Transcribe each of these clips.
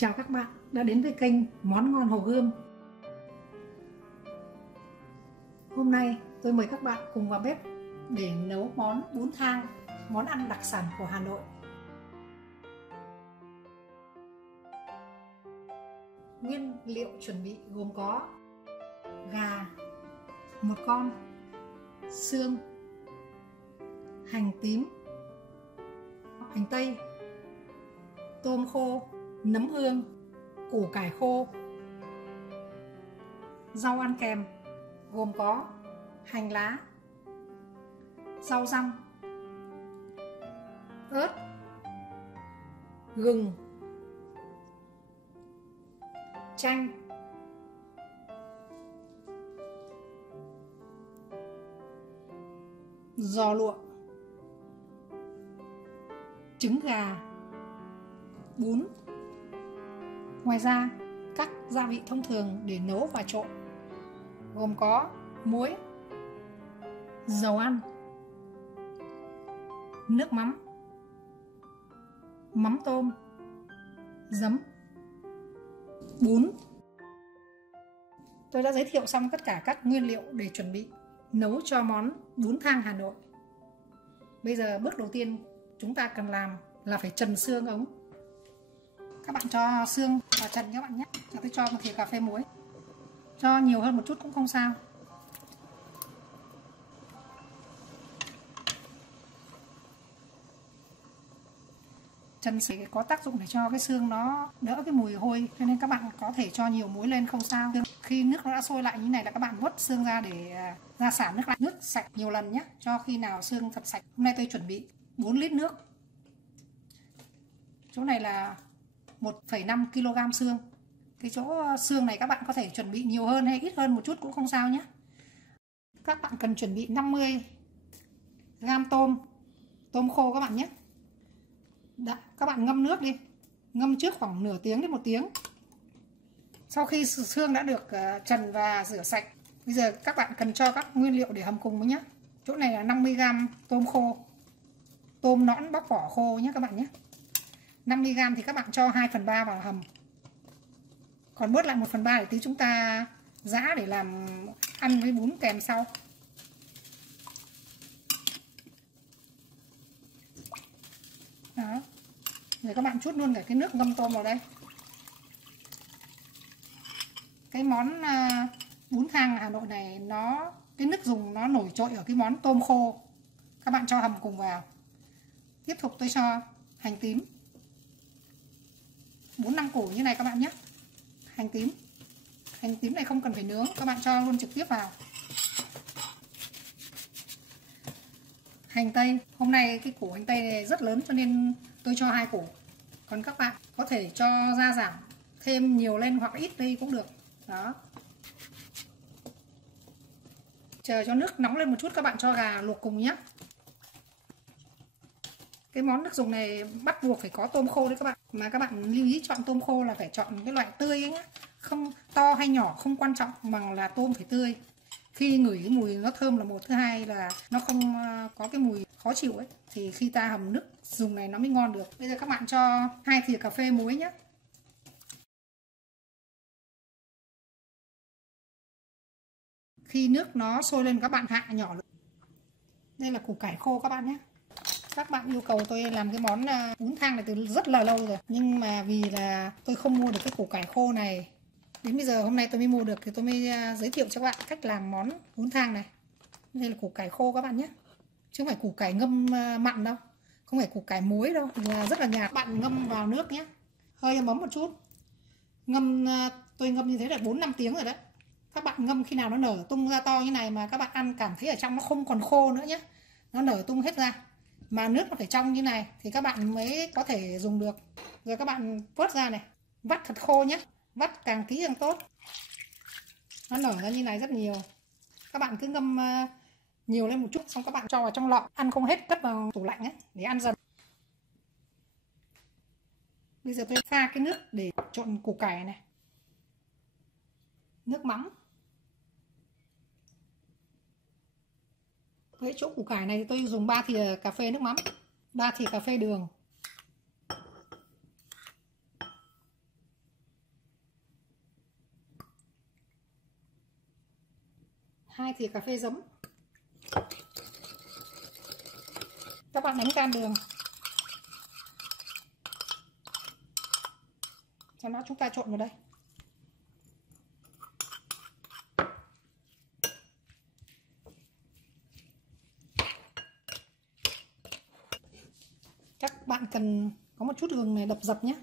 Chào các bạn đã đến với kênh Món Ngon Hồ Gươm. Hôm nay tôi mời các bạn cùng vào bếp để nấu món bún thang, món ăn đặc sản của Hà Nội. Nguyên liệu chuẩn bị gồm có gà 1 con, xương, hành tím, hành tây, tôm khô, nấm hương, củ cải khô. Rau ăn kèm gồm có hành lá, rau răm, ớt, gừng, chanh, giò lụa, trứng gà, bún. Ngoài ra, các gia vị thông thường để nấu và trộn gồm có muối, dầu ăn, nước mắm, mắm tôm, giấm, bún. Tôi đã giới thiệu xong tất cả các nguyên liệu để chuẩn bị nấu cho món bún thang Hà Nội. Bây giờ bước đầu tiên chúng ta cần làm là phải trần xương ống. Các bạn cho xương vào trần các bạn nhé. Tôi cho một thìa cà phê muối. Cho nhiều hơn một chút cũng không sao. Trần sẽ có tác dụng để cho cái xương nó đỡ cái mùi hôi, cho nên các bạn có thể cho nhiều muối lên không sao. Khi nước nó đã sôi lại như này là các bạn vớt xương ra để ra xả nước lạnh, nước sạch nhiều lần nhé, cho khi nào xương thật sạch. Hôm nay tôi chuẩn bị 4 lít nước. Chỗ này là 1,5 kg xương. Cái chỗ xương này các bạn có thể chuẩn bị nhiều hơn hay ít hơn một chút cũng không sao nhé. Các bạn cần chuẩn bị 50 g tôm khô các bạn nhé. Các bạn ngâm nước đi. Ngâm trước khoảng nửa tiếng đến 1 tiếng. Sau khi xương đã được trần và rửa sạch, bây giờ các bạn cần cho các nguyên liệu để hầm cùng với nhé. Chỗ này là 50 g tôm khô. Tôm nõn bóc vỏ khô nhé các bạn nhé. 50 g thì các bạn cho 2/3 vào hầm. Còn bớt lại 1/3 để tí chúng ta giã để làm ăn với bún kèm sau. Đó. Rồi các bạn chút luôn cả cái nước ngâm tôm vào đây. Cái món bún thang Hà Nội này cái nước dùng nó nổi trội ở cái món tôm khô. Các bạn cho hầm cùng vào. Tiếp tục tôi cho hành tím 4-5 củ như này các bạn nhé. Hành tím này không cần phải nướng, các bạn cho luôn trực tiếp vào. Hành tây, hôm nay cái củ hành tây này rất lớn cho nên tôi cho 2 củ. Còn các bạn có thể cho gia giảm thêm nhiều lên hoặc ít đi cũng được. Đó. Chờ cho nước nóng lên một chút các bạn cho gà luộc cùng nhé. Cái món nước dùng này bắt buộc phải có tôm khô đấy các bạn. Mà các bạn lưu ý chọn tôm khô là phải chọn cái loại tươi ấy nhé. Không to hay nhỏ không quan trọng, bằng là tôm phải tươi. Khi ngửi cái mùi nó thơm là một, thứ hai là nó không có cái mùi khó chịu ấy, thì khi ta hầm nước dùng này nó mới ngon được. Bây giờ các bạn cho 2 thìa cà phê muối nhé. Khi nước nó sôi lên các bạn hạ nhỏ lửa. Đây là củ cải khô các bạn nhé. Các bạn yêu cầu tôi làm cái món bún thang này từ rất là lâu rồi, nhưng mà vì là tôi không mua được cái củ cải khô này, đến bây giờ hôm nay tôi mới mua được thì tôi mới giới thiệu cho các bạn cách làm món bún thang này. Đây là củ cải khô các bạn nhé, chứ không phải củ cải ngâm mặn đâu, không phải củ cải muối đâu, là rất là nhạt. Bạn ngâm vào nước nhé, hơi ấm một chút. Tôi ngâm như thế là 4-5 tiếng rồi đấy. Các bạn ngâm khi nào nó nở tung ra to như này mà các bạn ăn cảm thấy ở trong nó không còn khô nữa nhé, nó nở tung hết ra mà nước nó phải trong như này thì các bạn mới có thể dùng được. Rồi các bạn vớt ra này, vắt thật khô nhé, vắt càng kỹ càng tốt. Nó nở ra như này rất nhiều. Các bạn cứ ngâm nhiều lên một chút, xong các bạn cho vào trong lọ, ăn không hết cất vào tủ lạnh ấy để ăn dần. Bây giờ tôi pha cái nước để trộn củ cải này. Nước mắm. Với chỗ củ cải này tôi dùng 3 thìa cà phê nước mắm, 3 thìa cà phê đường, 2 thìa cà phê giấm. Các bạn đánh tan đường. Sau đó chúng ta trộn vào đây. Các bạn cần có một chút gừng này đập dập nhé.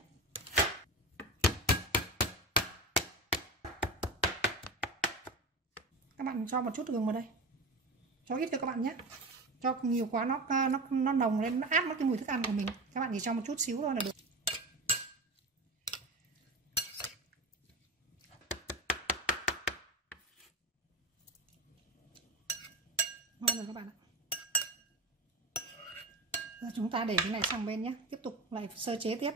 Các bạn cho một chút gừng vào đây. Cho ít cho các bạn nhé. Cho nhiều quá nó nồng lên, nó át mất cái mùi thức ăn của mình. Các bạn chỉ cho một chút xíu thôi là được. Ngon rồi các bạn ạ. Giờ chúng ta để cái này sang bên nhé. Tiếp tục lại sơ chế tiếp.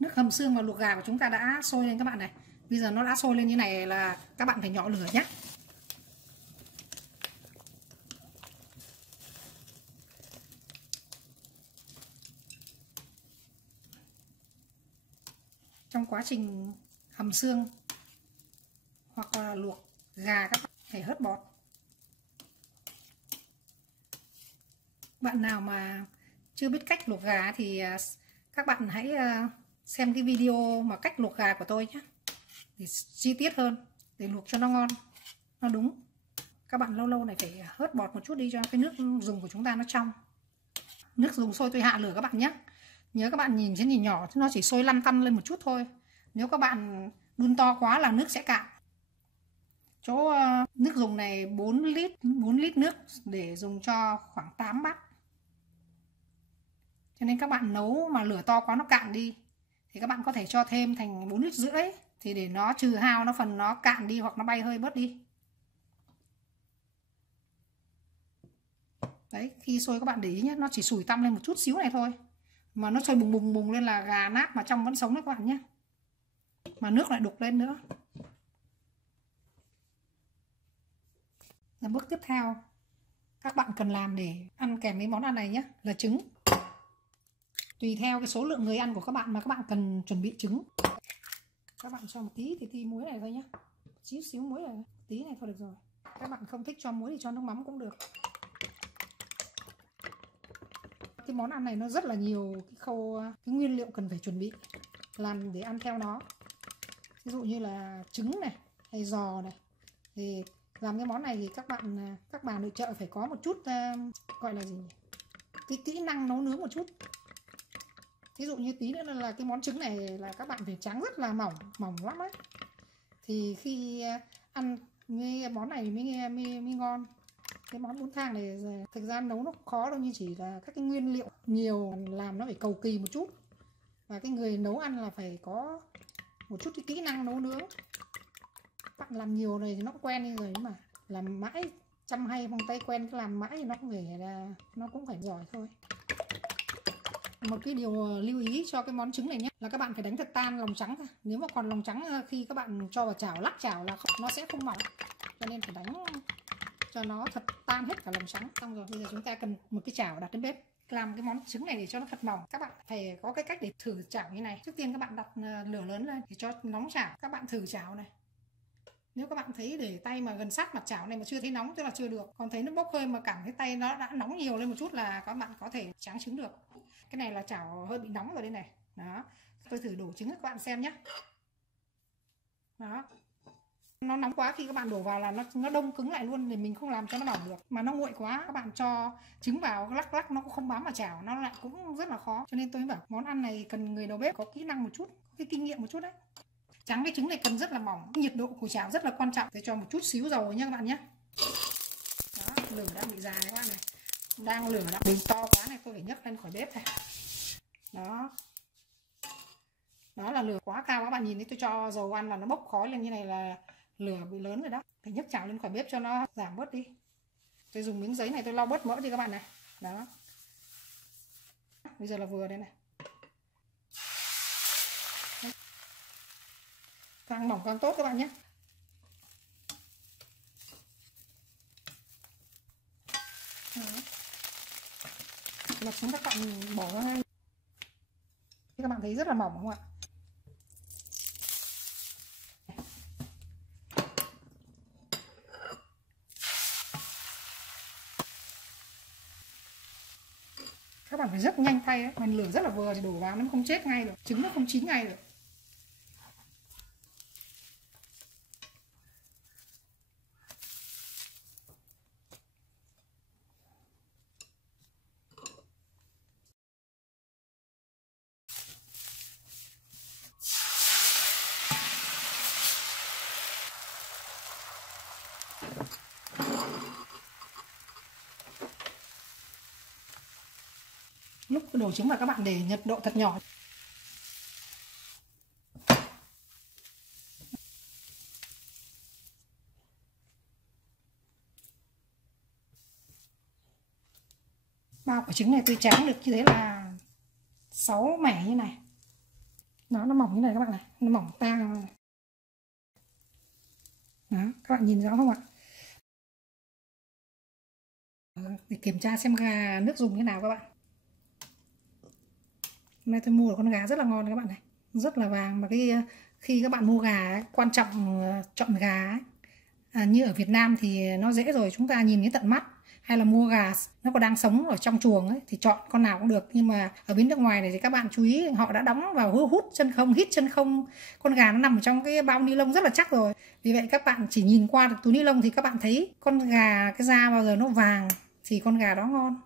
Nước hầm xương và luộc gà của chúng ta đã sôi lên các bạn này. Bây giờ nó đã sôi lên như này là các bạn phải nhỏ lửa nhé. Trong quá trình hầm xương hoặc là luộc gà các bạn phải hớt bọt. Bạn nào mà chưa biết cách luộc gà thì các bạn hãy xem cái video mà cách luộc gà của tôi nhé, để chi tiết hơn, để luộc cho nó ngon, nó đúng. Các bạn lâu lâu này phải hớt bọt một chút đi cho cái nước dùng của chúng ta nó trong. Nước dùng sôi tôi hạ lửa các bạn nhé. Nhớ các bạn nhìn trên nhìn nhỏ, nó chỉ sôi lăn tăn lên một chút thôi. Nếu các bạn đun to quá là nước sẽ cạn. Chỗ nước dùng này 4 lít nước để dùng cho khoảng 8 bát. Cho nên các bạn nấu mà lửa to quá nó cạn đi thì các bạn có thể cho thêm thành 4,5 lít, thì để nó trừ hao, nó phần nó cạn đi hoặc nó bay hơi bớt đi. Đấy, khi sôi các bạn để ý nhé, nó chỉ sủi tăm lên một chút xíu này thôi. Mà nó sôi bùng bùng bùng lên là gà nát mà trong vẫn sống đấy các bạn nhé. Mà nước lại đục lên nữa. Là bước tiếp theo các bạn cần làm để ăn kèm với món ăn này nhé, là trứng. Tùy theo cái số lượng người ăn của các bạn mà các bạn cần chuẩn bị trứng. Các bạn cho một tí thì tí muối này thôi nhé, chút xíu muối này, tí này thôi được rồi. Các bạn không thích cho muối thì cho nước mắm cũng được. Cái món ăn này nó rất là nhiều cái khâu, cái nguyên liệu cần phải chuẩn bị làm để ăn theo nó. Ví dụ như là trứng này, hay giò này. Thì làm cái món này thì các bà nội trợ phải có một chút gọi là gì nhỉ? Cái kỹ năng nấu nướng một chút. Ví dụ như tí nữa là cái món trứng này là các bạn phải tráng rất là mỏng lắm ấy. Thì khi ăn cái món này mới ngon. Cái món bún thang này thực ra nấu nó khó đâu, nhưng chỉ là các cái nguyên liệu nhiều, làm nó phải cầu kỳ một chút. Và cái người nấu ăn là phải có một chút cái kỹ năng nấu nướng. Bạn làm nhiều này thì nó cũng quen đi rồi, mà làm mãi chăm hay vòng tay quen, làm mãi thì nó cũng phải giỏi thôi. Một cái điều lưu ý cho cái món trứng này nhé, là các bạn phải đánh thật tan lòng trắng ra. Nếu mà còn lòng trắng khi các bạn cho vào chảo, lắc chảo là nó sẽ không mỏng. Cho nên phải đánh cho nó thật tan hết cả lòng trắng. Xong rồi bây giờ chúng ta cần một cái chảo đặt trên bếp. Làm cái món trứng này để cho nó thật mỏng, các bạn phải có cái cách để thử chảo như này. Trước tiên các bạn đặt lửa lớn lên để cho nóng chảo. Các bạn thử chảo này. Nếu các bạn thấy để tay mà gần sát mặt chảo này mà chưa thấy nóng tức là chưa được. Còn thấy nó bốc hơi mà cảm thấy tay nó đã nóng nhiều lên một chút là các bạn có thể tráng trứng được. Cái này là chảo hơi bị nóng rồi đây này. Đó. Tôi thử đổ trứng cho các bạn xem nhé. Đó. Nó nóng quá, khi các bạn đổ vào là nó đông cứng lại luôn, thì mình không làm cho nó mỏng được. Mà nó nguội quá, các bạn cho trứng vào lắc nó cũng không bám vào chảo, nó lại cũng rất là khó. Cho nên tôi mới bảo món ăn này cần người đầu bếp có kỹ năng một chút, có cái kinh nghiệm một chút đấy. Tráng cái trứng này cần rất là mỏng, nhiệt độ của chảo rất là quan trọng. Tôi cho một chút xíu dầu nhé các bạn nhé. Đó, lửa đang bị dài các bạn này, đang lửa đã bị to quá này, tôi phải nhấc lên khỏi bếp này. Đó, đó là lửa quá cao, các bạn nhìn thấy tôi cho dầu ăn là nó bốc khói lên như này là lửa bị lớn rồi đó. Phải nhấc chảo lên khỏi bếp cho nó giảm bớt đi. Tôi dùng miếng giấy này tôi lau bớt mỡ đi các bạn này. Đó, bây giờ là vừa đây này. Càng mỏng càng tốt các bạn nhé. Lật xuống các bạn bỏ ra ngay. Các bạn thấy rất là mỏng không ạ? Các bạn phải rất nhanh tay đấy, mà lửa rất là vừa thì đổ vào nó không chết ngay được, trứng nó không chín ngay được. Lúc đổ trứng vào các bạn để nhiệt độ thật nhỏ. Bao quả trứng này tôi tráng được như thế là 6 mẻ như này. Nó mỏng như này các bạn này, nó mỏng tang. Đó, các bạn nhìn rõ không ạ? Để kiểm tra xem gà nước dùng thế nào các bạn. Hôm nay tôi mua được con gà rất là ngon các bạn này, rất là vàng. Mà khi các bạn mua gà ấy, quan trọng chọn gà ấy. Như ở Việt Nam thì nó dễ rồi, chúng ta nhìn thấy tận mắt. Hay là mua gà nó còn đang sống ở trong chuồng ấy thì chọn con nào cũng được. Nhưng mà ở bên nước ngoài này thì các bạn chú ý, họ đã đóng vào hút chân không, hít chân không. Con gà nó nằm ở trong cái bao ni lông rất là chắc rồi. Vì vậy các bạn chỉ nhìn qua được túi ni lông thì các bạn thấy con gà cái da bao giờ nó vàng thì con gà đó ngon.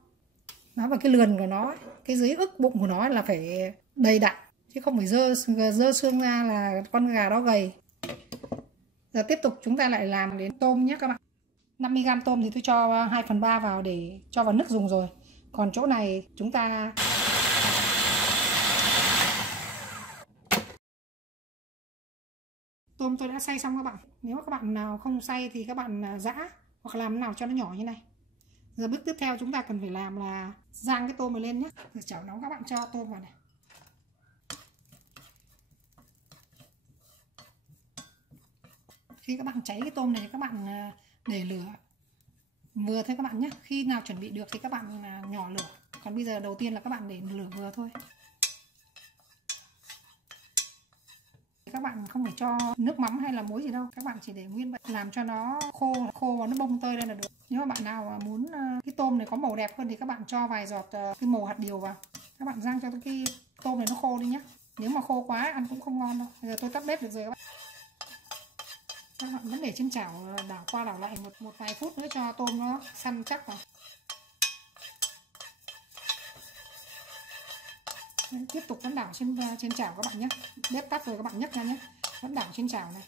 Nó và cái lườn của nó, cái dưới ức bụng của nó là phải đầy đặn, chứ không phải dơ xương ra là con gà đó gầy. Giờ tiếp tục chúng ta lại làm đến tôm nhé các bạn. 50g tôm thì tôi cho 2/3 vào để cho vào nước dùng rồi. Còn chỗ này chúng ta tôm tôi đã xay xong các bạn. Nếu mà các bạn nào không xay thì các bạn giã hoặc làm nào cho nó nhỏ như này. Giờ bước tiếp theo chúng ta cần phải làm là rang cái tôm này lên nhé. Rồi chảo nóng các bạn cho tôm vào này. Khi các bạn cháy cái tôm này thì các bạn để lửa vừa thôi các bạn nhé. Khi nào chuẩn bị được thì các bạn nhỏ lửa. Còn bây giờ đầu tiên là các bạn để lửa vừa thôi. Các bạn không phải cho nước mắm hay là muối gì đâu, các bạn chỉ để nguyên vậy, làm cho nó khô và nó bông tơi lên là được. Nếu mà bạn nào muốn cái tôm này có màu đẹp hơn thì các bạn cho vài giọt cái màu hạt điều vào. Các bạn rang cho cái tôm này nó khô đi nhé. Nếu mà khô quá ăn cũng không ngon đâu. Bây giờ tôi tắt bếp được rồi các bạn. Các bạn vẫn để trên chảo đảo qua đảo lại một vài phút nữa cho tôm nó săn chắc vào. Tiếp tục vẫn đảo trên chảo các bạn nhé. Bếp tắt rồi các bạn nhấc ra nhé. Vẫn đảo trên chảo này.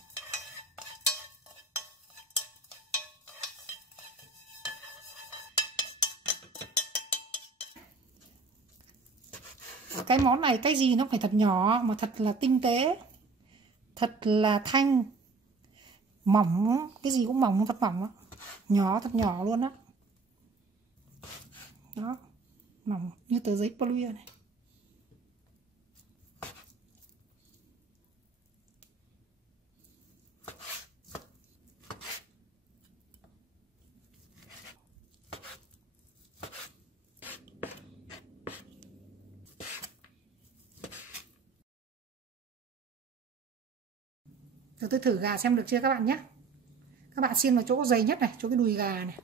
Cái món này cái gì nó phải thật nhỏ mà thật là tinh tế, thật là thanh, mỏng, cái gì cũng mỏng, thật mỏng đó. Nhỏ, thật nhỏ luôn đó. Đó, mỏng như tờ giấy polymer này. Rồi tôi thử gà xem được chưa các bạn nhé. Các bạn xiên vào chỗ dày nhất này, chỗ cái đùi gà này.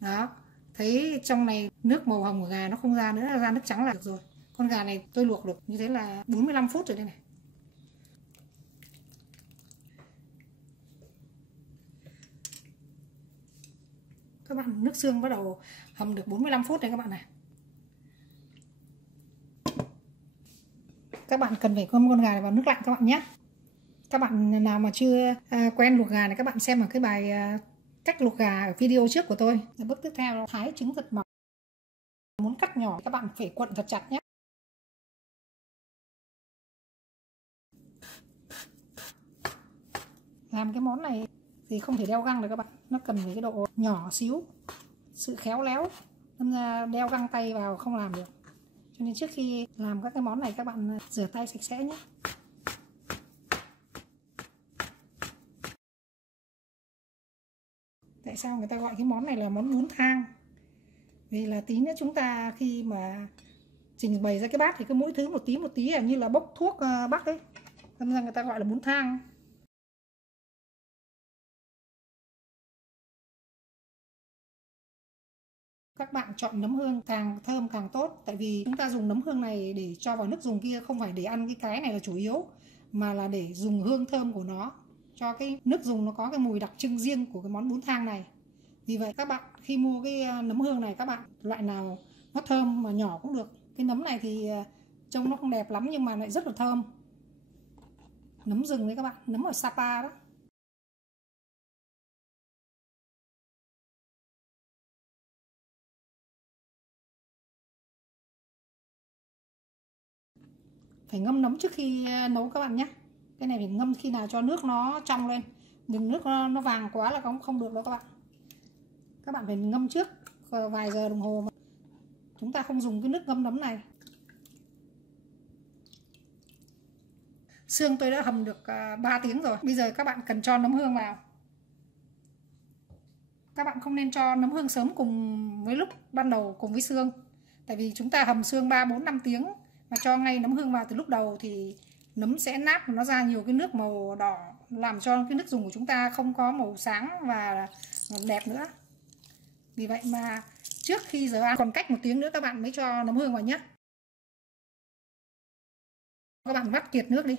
Đó, thấy trong này nước màu hồng của gà nó không ra nữa, ra nước trắng là được rồi. Con gà này tôi luộc được như thế là 45 phút rồi đây này. Các bạn, nước xương bắt đầu hầm được 45 phút đấy các bạn này. Các bạn cần phải ngâm con gà này vào nước lạnh các bạn nhé. Các bạn nào mà chưa quen luộc gà này, các bạn xem ở cái bài cách luộc gà ở video trước của tôi. Bước tiếp theo là thái trứng thật mỏng. Muốn cắt nhỏ các bạn phải cuộn thật chặt nhé. Làm cái món này thì không thể đeo găng được các bạn, nó cần phải cái độ nhỏ xíu, sự khéo léo, đâm ra đeo găng tay vào không làm được. Cho nên trước khi làm các cái món này các bạn rửa tay sạch sẽ nhé. Tại sao người ta gọi cái món này là món bún thang? Vì là tí nữa chúng ta khi mà trình bày ra cái bát thì cứ mỗi thứ một tí là như là bốc thuốc bắc ấy, đâm ra người ta gọi là bún thang. Các bạn chọn nấm hương càng thơm càng tốt, tại vì chúng ta dùng nấm hương này để cho vào nước dùng kia không phải để ăn cái này là chủ yếu, mà là để dùng hương thơm của nó, cho cái nước dùng nó có cái mùi đặc trưng riêng của cái món bún thang này. Vì vậy các bạn khi mua cái nấm hương này, các bạn loại nào nó thơm mà nhỏ cũng được. Cái nấm này thì trông nó không đẹp lắm nhưng mà lại rất là thơm. Nấm rừng đấy các bạn, nấm ở Sapa đó. Phải ngâm nấm trước khi nấu các bạn nhé. Cái này phải ngâm khi nào cho nước nó trong lên, đừng nước nó vàng quá là không được đâu các bạn. Các bạn phải ngâm trước vài giờ đồng hồ. Chúng ta không dùng cái nước ngâm nấm này. Xương tôi đã hầm được 3 tiếng rồi. Bây giờ các bạn cần cho nấm hương vào. Các bạn không nên cho nấm hương sớm cùng với lúc ban đầu cùng với xương. Tại vì chúng ta hầm xương 3, 4, 5 tiếng mà cho ngay nấm hương vào từ lúc đầu thì nấm sẽ nát, nó ra nhiều cái nước màu đỏ, làm cho cái nước dùng của chúng ta không có màu sáng và đẹp nữa. Vì vậy mà trước khi giờ ăn, còn cách 1 tiếng nữa các bạn mới cho nấm hương vào nhé. Các bạn vắt kiệt nước đi.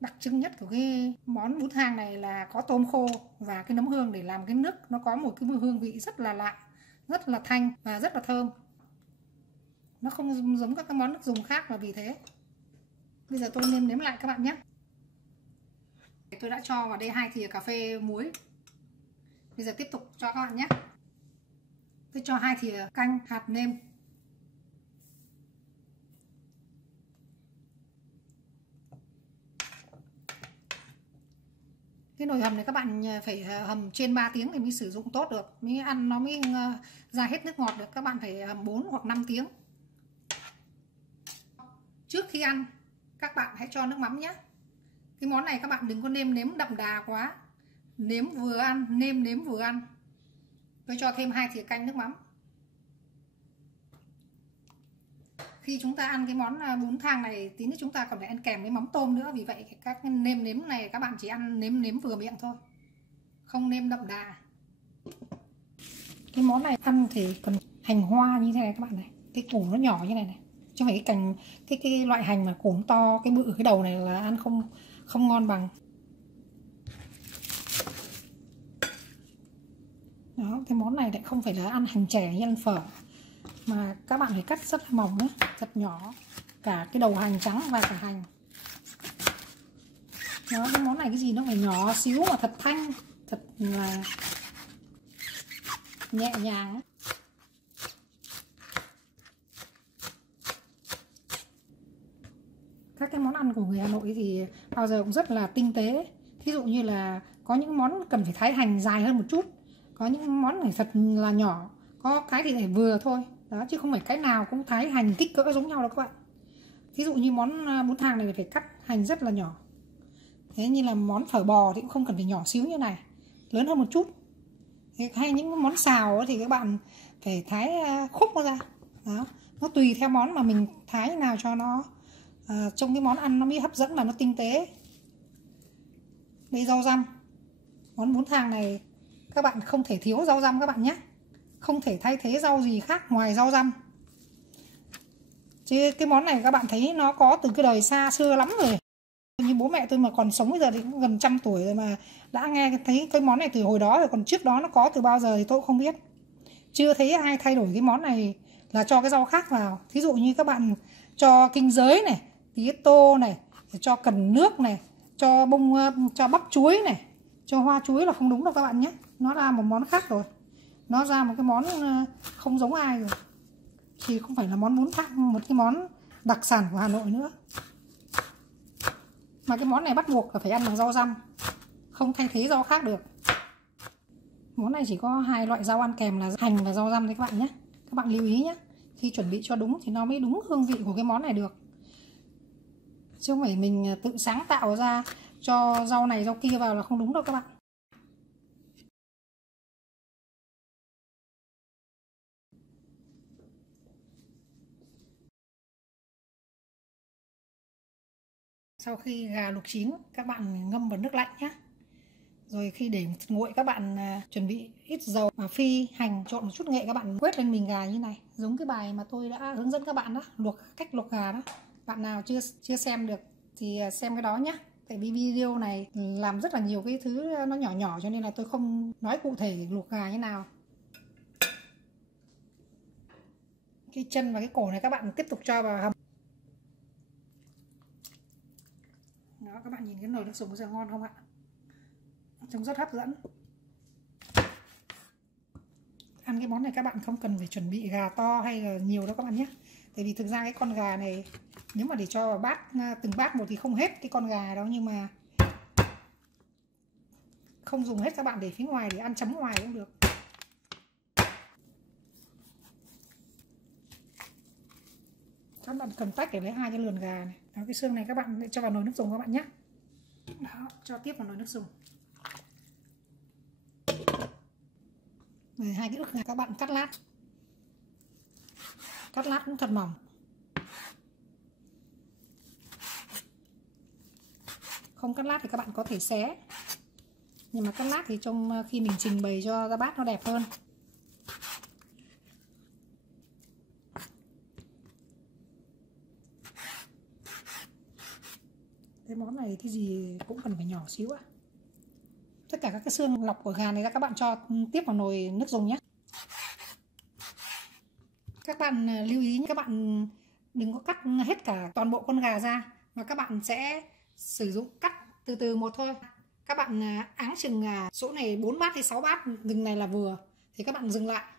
Đặc trưng nhất của cái món bún thang này là có tôm khô và cái nấm hương để làm cái nước nó có một cái hương vị rất là lạ, rất là thanh và rất là thơm. Nó không giống các cái món nước dùng khác là vì thế. Bây giờ tôi nêm nếm lại các bạn nhé. Tôi đã cho vào đây 2 thìa cà phê muối. Bây giờ tiếp tục cho các bạn nhé. Tôi cho 2 thìa canh hạt nêm. Cái nồi hầm này các bạn phải hầm trên 3 tiếng thì mới sử dụng tốt được, mới ăn nó mới ra hết nước ngọt được. Các bạn phải hầm 4 hoặc 5 tiếng. Trước khi ăn các bạn hãy cho nước mắm nhé. Cái món này các bạn đừng có nêm nếm đậm đà quá, nếm vừa ăn, nêm nếm vừa ăn. Tôi cho thêm 2 thìa canh nước mắm. Khi chúng ta ăn cái món bún thang này tí nữa chúng ta còn phải ăn kèm với mắm tôm nữa. Vì vậy các nêm nếm này các bạn chỉ ăn nếm nếm vừa miệng thôi, không nêm đậm đà. Cái món này ăn thì cần hành hoa như thế này các bạn này, cái củ nó nhỏ như này này, chứ không phải cái cành cái loại hành mà củ to cái bự cái đầu này là ăn không ngon bằng. Đó, cái món này lại không phải là ăn hành trẻ như ăn phở, mà các bạn phải cắt rất là mỏng ấy, thật nhỏ, cả cái đầu hành trắng và cả hành. Đó, cái món này cái gì nó phải nhỏ xíu mà thật thanh, thật là nhẹ nhàng ấy. Các cái món ăn của người Hà Nội thì bao giờ cũng rất là tinh tế. Thí dụ như là có những món cần phải thái hành dài hơn một chút, có những món phải thật là nhỏ, có cái thì phải vừa thôi. Đó, chứ không phải cái nào cũng thái hành kích cỡ giống nhau đâu các bạn. Thí dụ như món bún thang này phải cắt hành rất là nhỏ. Thế như là món phở bò thì cũng không cần phải nhỏ xíu như này, lớn hơn một chút. Hay những món xào thì các bạn phải thái khúc nó ra. Đó, nó tùy theo món mà mình thái như nào cho nó trong cái món ăn nó mới hấp dẫn và nó tinh tế. Đây rau răm. Món bún thang này các bạn không thể thiếu rau răm các bạn nhé. Không thể thay thế rau gì khác ngoài rau răm. Chứ cái món này các bạn thấy nó có từ cái đời xa xưa lắm rồi. Như bố mẹ tôi mà còn sống bây giờ thì cũng gần 100 tuổi rồi mà đã nghe thấy cái món này từ hồi đó rồi. Còn trước đó nó có từ bao giờ thì tôi cũng không biết. Chưa thấy ai thay đổi cái món này là cho cái rau khác vào. Thí dụ như các bạn cho kinh giới này, tía tô này, cho cần nước này, cho cho bắp chuối này, cho hoa chuối là không đúng đâu các bạn nhé. Nó ra một món khác rồi. Nó ra một cái món không giống ai rồi. Thì không phải là món bún thang, một cái món đặc sản của Hà Nội nữa. Mà cái món này bắt buộc là phải ăn bằng rau răm, không thay thế rau khác được. Món này chỉ có 2 loại rau ăn kèm là hành và rau răm đấy các bạn nhé. Các bạn lưu ý nhé. Khi chuẩn bị cho đúng thì nó mới đúng hương vị của cái món này được. Chứ không phải mình tự sáng tạo ra cho rau này rau kia vào là không đúng đâu các bạn. Sau khi gà luộc chín, các bạn ngâm vào nước lạnh nhé. Rồi khi để nguội, các bạn chuẩn bị ít dầu và phi hành, trộn một chút nghệ, các bạn quét lên mình gà như này, giống cái bài mà tôi đã hướng dẫn các bạn đó, cách luộc gà đó. Bạn nào chưa xem được thì xem cái đó nhé. Tại vì video này làm rất là nhiều cái thứ nó nhỏ nhỏ, cho nên là tôi không nói cụ thể luộc gà như nào. Cái chân và cái cổ này các bạn tiếp tục cho vào hầm. Đó, các bạn nhìn cái nồi nước dùng bây giờ ngon không ạ? Trông rất hấp dẫn. Ăn cái món này các bạn không cần phải chuẩn bị gà to hay là nhiều đâu các bạn nhé. Tại vì thực ra cái con gà này nếu mà để cho vào bát, từng bát một thì không hết cái con gà đó, nhưng mà không dùng hết, các bạn để phía ngoài để ăn chấm ngoài cũng được. Các bạn cầm tách để lấy 2 cái lườn gà này. Đó, cái xương này các bạn cho vào nồi nước dùng các bạn nhé. Đó, cho tiếp vào nồi nước dùng. Rồi 2 cái ức gà các bạn cắt lát. Cắt lát cũng thật mỏng. Không cắt lát thì các bạn có thể xé. Nhưng mà cắt lát thì trong khi mình trình bày cho ra bát nó đẹp hơn. Cái món này cái gì cũng cần phải nhỏ xíu ạ. Tất cả các cái xương lọc của gà này các bạn cho tiếp vào nồi nước dùng nhé. Các bạn lưu ý, các bạn đừng có cắt hết cả toàn bộ con gà ra, mà các bạn sẽ sử dụng cắt từ từ một thôi. Các bạn áng chừng số này 4 bát hay 6 bát, từng này là vừa, thì các bạn dừng lại.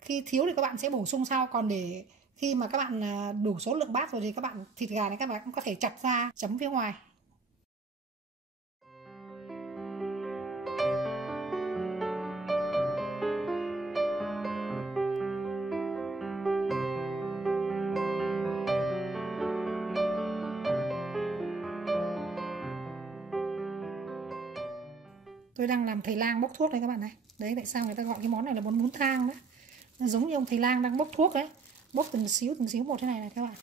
Khi thiếu thì các bạn sẽ bổ sung sau, còn để khi mà các bạn đủ số lượng bát rồi thì các bạn thịt gà này các bạn cũng có thể chặt ra chấm phía ngoài. Tôi đang làm thầy lang bốc thuốc đây các bạn này. Đấy, tại sao người ta gọi cái món này là món bún thang đấy. Nó giống như ông thầy lang đang bốc thuốc đấy. Bốc từng xíu một thế này này các bạn.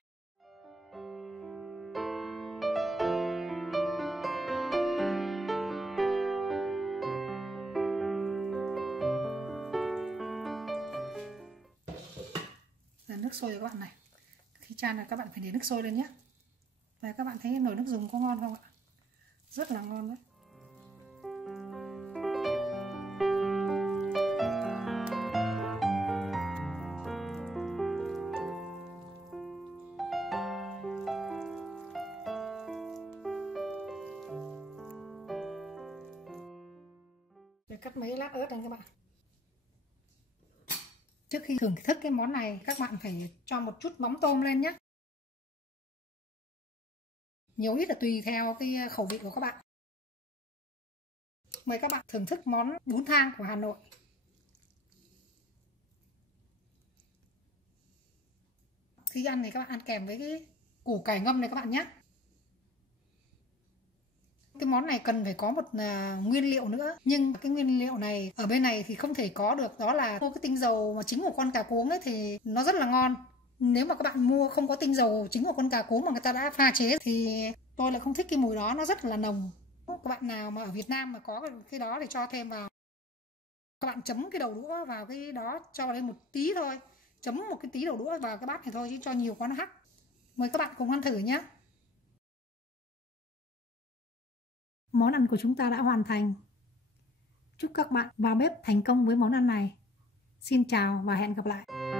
Là nước sôi rồi các bạn này. Khi chan là các bạn phải để nước sôi lên nhé. Và các bạn thấy nồi nước dùng có ngon không ạ? Rất là ngon đấy. Để cắt mấy lát ớt này các bạn. Trước khi thưởng thức cái món này, các bạn phải cho một chút mắm tôm lên nhé. Nhiều ít là tùy theo cái khẩu vị của các bạn. Mời các bạn thưởng thức món bún thang của Hà Nội. Khi ăn thì các bạn ăn kèm với cái củ cải ngâm này các bạn nhé. Cái món này cần phải có một nguyên liệu nữa, nhưng cái nguyên liệu này ở bên này thì không thể có được, đó là mua cái tinh dầu mà chính của con cà cuống ấy thì nó rất là ngon. Nếu mà các bạn mua không có tinh dầu chính của con cà cuống mà người ta đã pha chế thì tôi lại không thích cái mùi đó, nó rất là nồng. Các bạn nào mà ở Việt Nam mà có cái đó thì cho thêm vào. Các bạn chấm cái đầu đũa vào cái đó, cho vào đây một tí thôi, chấm một cái tí đầu đũa vào cái bát này thôi, chứ cho nhiều quá nó hắc. Mời các bạn cùng ăn thử nhé. Món ăn của chúng ta đã hoàn thành. Chúc các bạn vào bếp thành công với món ăn này. Xin chào và hẹn gặp lại.